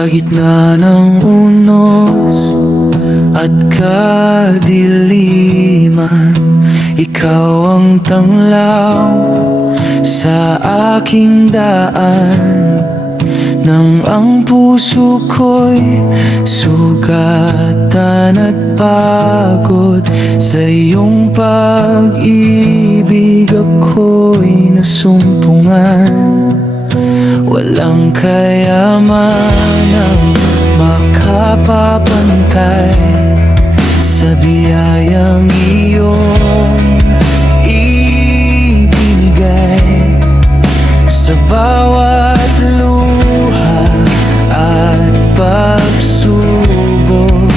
Sa gitna ng unos at kadiliman, ikaw ang tanglaw sa aking daan. Nang ang puso ko'y sugatan at pagod, sa iyong pag-ibig ako'y nasumpungan. Walang kayamanang makapapantay sa biyayang iyong ibinigay. Sa bawat luha at pagsubok,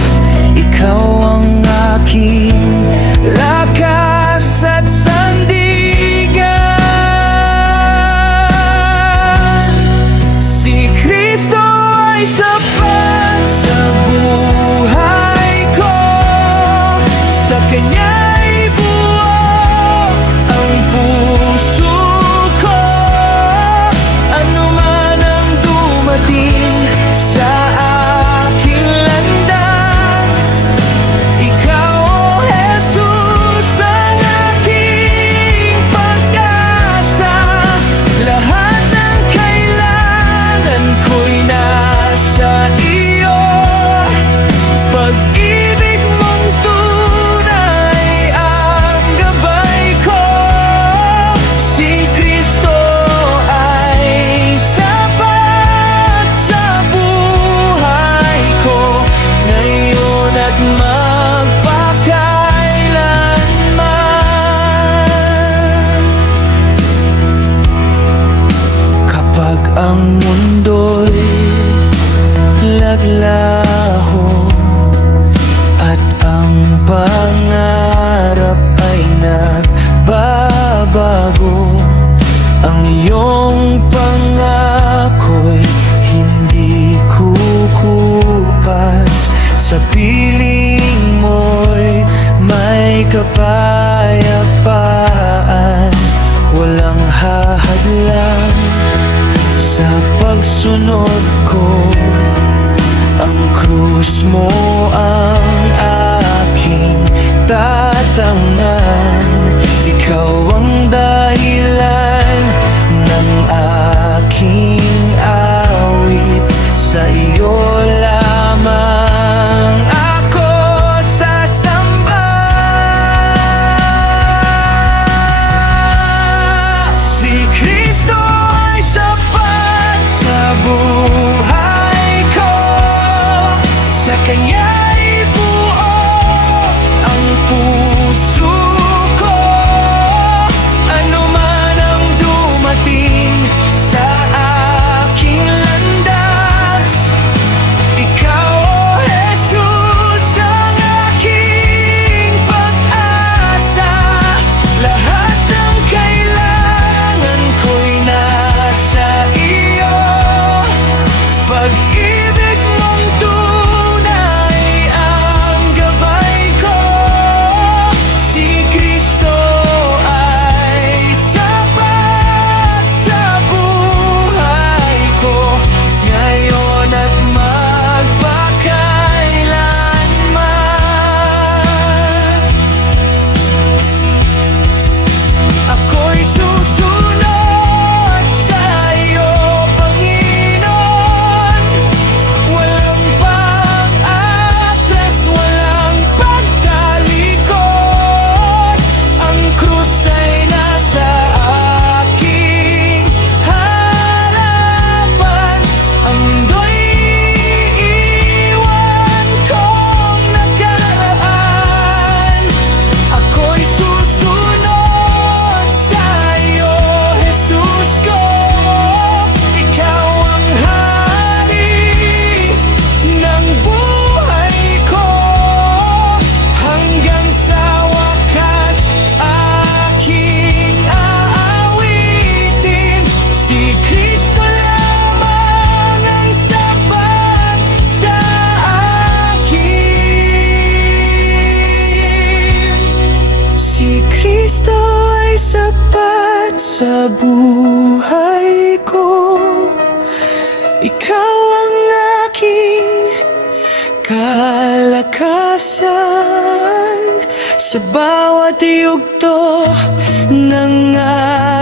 ikaw ang aking lakas at sandigan. Si Kristo ay sapat sa buhay ko, sa Kanya'y buo ang puso ko. Ano man ang dumating sa aking landas, ikaw, O Jesus, ang aking pag-asa. Lahat ng kailangan ko'y nasa iyo. Pag-ibig mong tunay ang gabay ko. Si Kristo ay sapat sa buhay ko, ngayon at magpakailanman. Kapag ang mundo'y laglaho at ang pangarap ay nagbabago, ang iyong pangako'y hindi kukupas. Sa piling mo'y may kapayapaan, walang hahadlang sa pagsunod ko. Ang krus mo ang aking tatangan, ikaw ang dahilan ng aking awit. Sa iyo lamang ako sasamba. Si Kristo ay sapat sa buhay ko, sa Kanya'y buo ang puso ko. Ano man ang dumating sa aking landas, ikaw, O Jesus, ang aking pag-asa. Lahat ng kailangan ko'y nasa iyo. Pag-ibig mong tunay ang gabay ko. Si Kristo ay sapat sa buhay ko, ngayon at magpakailanman. Ako'y susunod sa iyo, Panginoon. Walang pang-atras, walang pagtalikod. Ang krus ay nasa aking harapan. Ang do'y iiwan kong nakaraan. Ako'y susunod sa iyo, Jesus ko. Ikaw ang hari ng buhay ko, hanggang sa wakas aking aawitin. Si Kristo lamang ang sapat sa akin. Si Kristo ay sapat sa buhay ko, ikaw ang aking kalakasan sa bawat yugto ng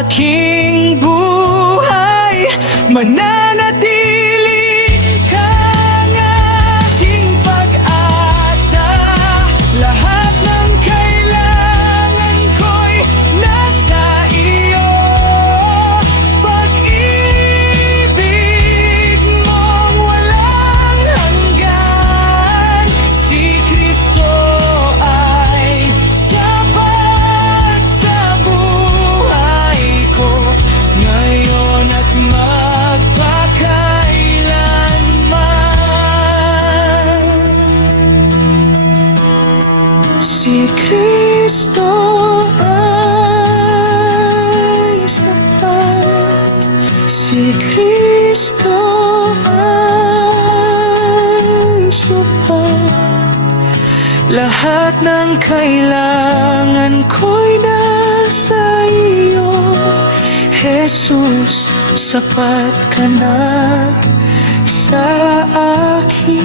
aking buhay. Mananatili kang aking pag-asa. Lahat ng kailangan ko'y nasa iyo. Pag-ibig mong walang hanggan, si Kristo ay sapat sa buhay ko ngayon at magpakailanman. Si Kristo ay sapat, si Kristo ay sapat. Lahat ng kailangan ko'y nasa iyo. Jesus, sapat ka na sa akin.